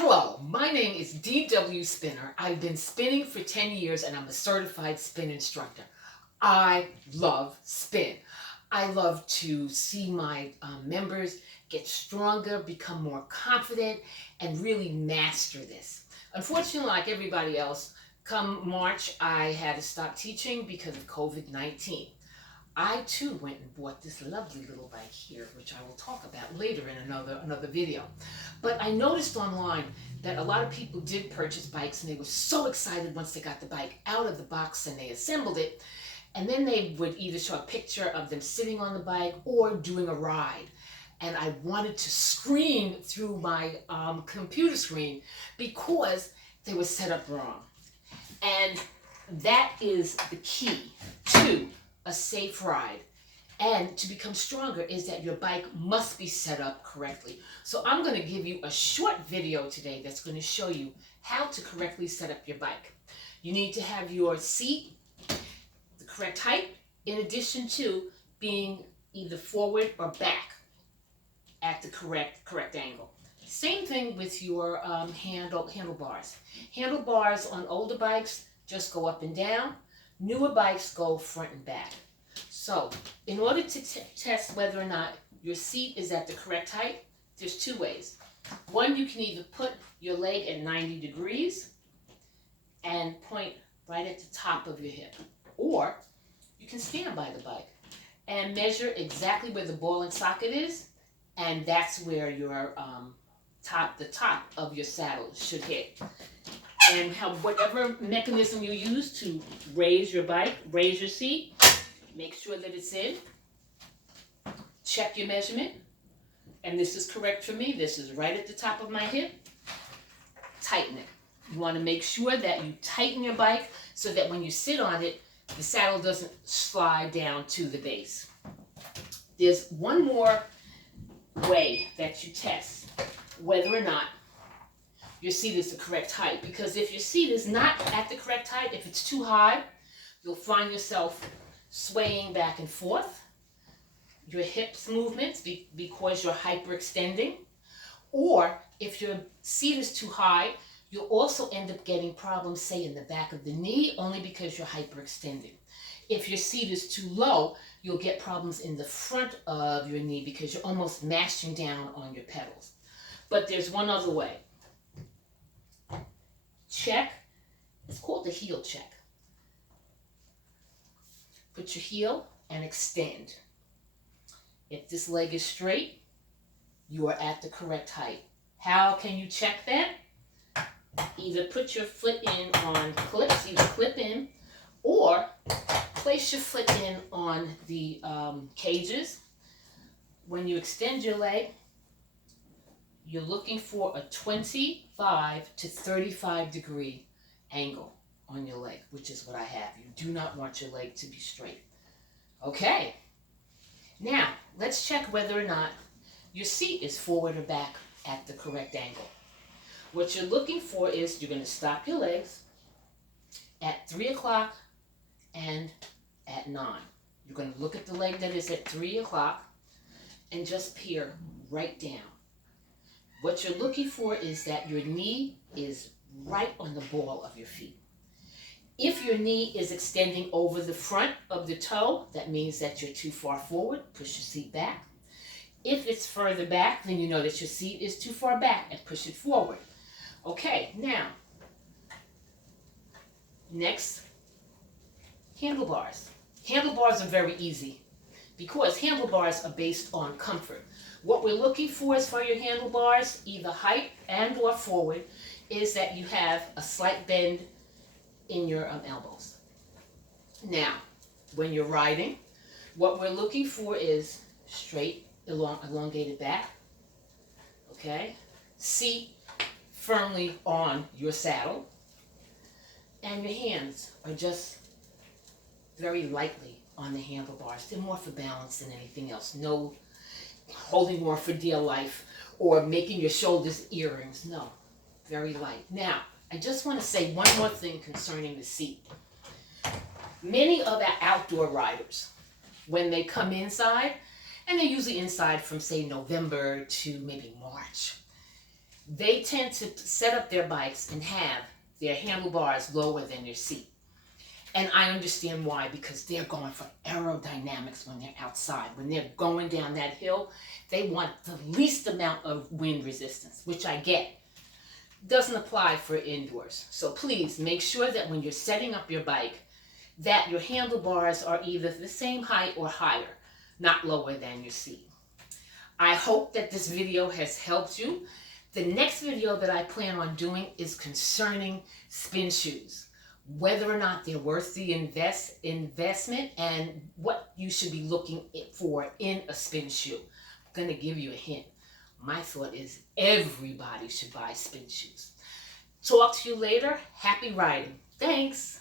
Hello, my name is DW Spinner. I've been spinning for 10 years and I'm a certified spin instructor. I love spin. I love to see my members get stronger, become more confident, and really master this. Unfortunately, like everybody else, come March, I had to stop teaching because of COVID-19. I too went and bought this lovely little bike here, which I will talk about later in another video. But I noticed online that a lot of people did purchase bikes and they were so excited once they got the bike out of the box and they assembled it. And then they would either show a picture of them sitting on the bike or doing a ride. And I wanted to scream through my computer screen because they were set up wrong. And that is the key to a safe ride and to become stronger, is that your bike must be set up correctly. So I'm going to give you a short video today that's going to show you how to correctly set up your bike. You need to have your seat the correct height, in addition to being either forward or back at the correct angle. Same thing with your handlebars. Handlebars on older bikes just go up and down. Newer bikes go front and back. So, in order to test whether or not your seat is at the correct height, there's two ways. One, you can either put your leg at 90 degrees and point right at the top of your hip. Or, you can stand by the bike and measure exactly where the ball and socket is, and that's where your the top of your saddle should hit. And whatever mechanism you use to raise your bike, raise your seat, make sure that it's in. Check your measurement. And this is correct for me. This is right at the top of my hip. Tighten it. You want to make sure that you tighten your bike so that when you sit on it, the saddle doesn't slide down to the base. There's one more way that you test whether or not your seat is the correct height. Because if your seat is not at the correct height, if it's too high, you'll find yourself swaying back and forth. Your hips movements because you're hyperextending. Or if your seat is too high, you'll also end up getting problems, say, in the back of the knee, only because you're hyperextending. If your seat is too low, you'll get problems in the front of your knee because you're almost mashing down on your pedals. But there's one other way. Check. It's called the heel check. Put your heel and extend. If this leg is straight, you are at the correct height. How can you check that? Either put your foot in on clips, either clip in, or place your foot in on the cages. When you extend your leg, you're looking for a 25 to 35 degree angle on your leg, which is what I have. You do not want your leg to be straight. Okay. Now, let's check whether or not your seat is forward or back at the correct angle. What you're looking for is you're going to stop your legs at 3 o'clock and at 9. You're going to look at the leg that is at 3 o'clock and just peer right down. What you're looking for is that your knee is right on the ball of your feet. If your knee is extending over the front of the toe, that means that you're too far forward. Push your seat back. If it's further back, then you know that your seat is too far back and push it forward. Okay, now, next, handlebars. Handlebars are very easy because handlebars are based on comfort. What we're looking for is for your handlebars, either height and or forward, is that you have a slight bend in your elbows. Now, when you're riding, what we're looking for is straight, elongated back, okay? Seat firmly on your saddle, and your hands are just very lightly on the handlebars. They're more for balance than anything else. No holding on for dear life or making your shoulders earrings. No, very light. Now, I just want to say one more thing concerning the seat. Many of our outdoor riders, when they come inside, and they're usually inside from, say, November to maybe March, they tend to set up their bikes and have their handlebars lower than their seat. And I understand why, because they're going for aerodynamics when they're outside. When they're going down that hill, they want the least amount of wind resistance, which I get. Doesn't apply for indoors. So please make sure that when you're setting up your bike, that your handlebars are either the same height or higher, not lower than your seat. I hope that this video has helped you. The next video that I plan on doing is concerning spin shoes, whether or not they're worth the investment and what you should be looking for in a spin shoe. I'm going to give you a hint. My thought is everybody should buy spin shoes. Talk to you later. Happy riding. Thanks.